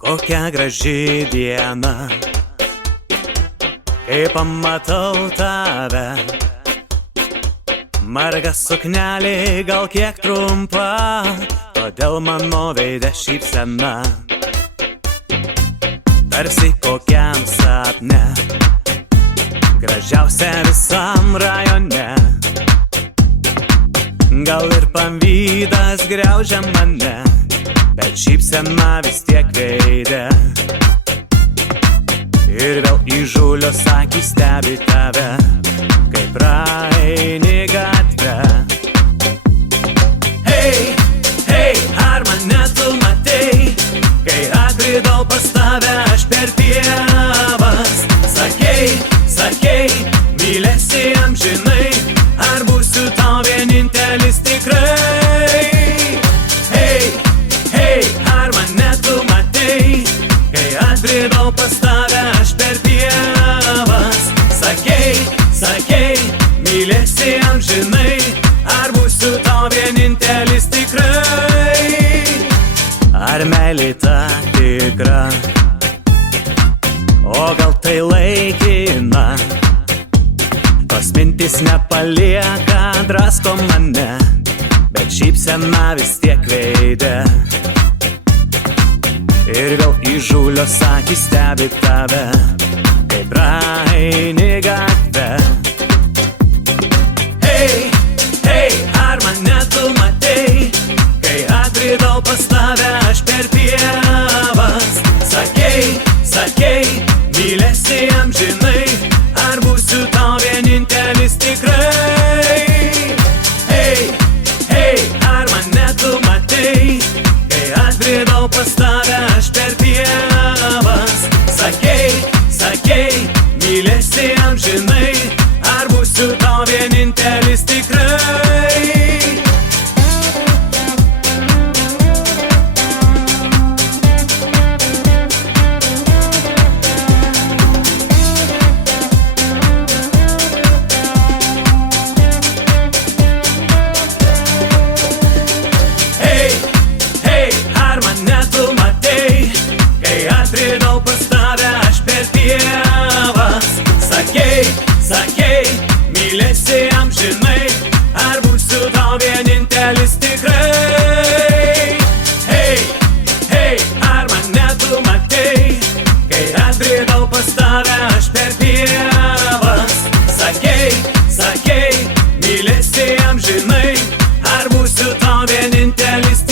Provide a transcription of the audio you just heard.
Kokia graži diena, kai pamatau tave. Marga suknelė gal kiek trumpa, todėl mano veide šypsena. Tarsi kokiam sapne, gražiausia visam rajone. Gal ir pavydas griaužia mane, bet šypsena vis tiek veide. Ir vėl įžūlios akys stebi tave, kai praeini gatvę. Hei, hei, ar mane tu matei, kai atbridau pas tave aš per pievas? Sakei, sakei, mylėsi amžinai, ar būsiu tau vienintelis tikrai? Hei, hei, ar mane tu matei, kai atbridau pas tave aš per pievas? Sakei, sakei, mylėsi amžinai, ar būsiu tau vienintelis tikrai? Ar meilė ta tikra, o gal tai laikina? Tos mintis nepalieka, drasko mane, bet šypsena vis tiek veide. Ir vėl įžūlios akys stebi tave, kai praeini gatvę. Hei, hei, ar mane tu matei, kai atbridau pas tave aš per pievas? Sakei, sakei, mylėsi amžinai, ar būsiu tau vienintelis tikrai? Hei, hei, ar mane tu matei, kai atbridau pas tave aš per pievas? Sakei, sakei, mylėsi amžinai, ar būsiu tau vienintelis tikrai? Hei, hei, ar mane tu matei, kai atbridau pas tave aš per pievas? Sakei, sakei, mylėsi amžinai, ar būsiu tau vienintelis tikrai? Hei, hei, ar mane tu matei, kai atbridau pas tave aš per pievas? Sakei, sakei, mylėsi amžinai, ar būsiu tau vienintelis tikrai?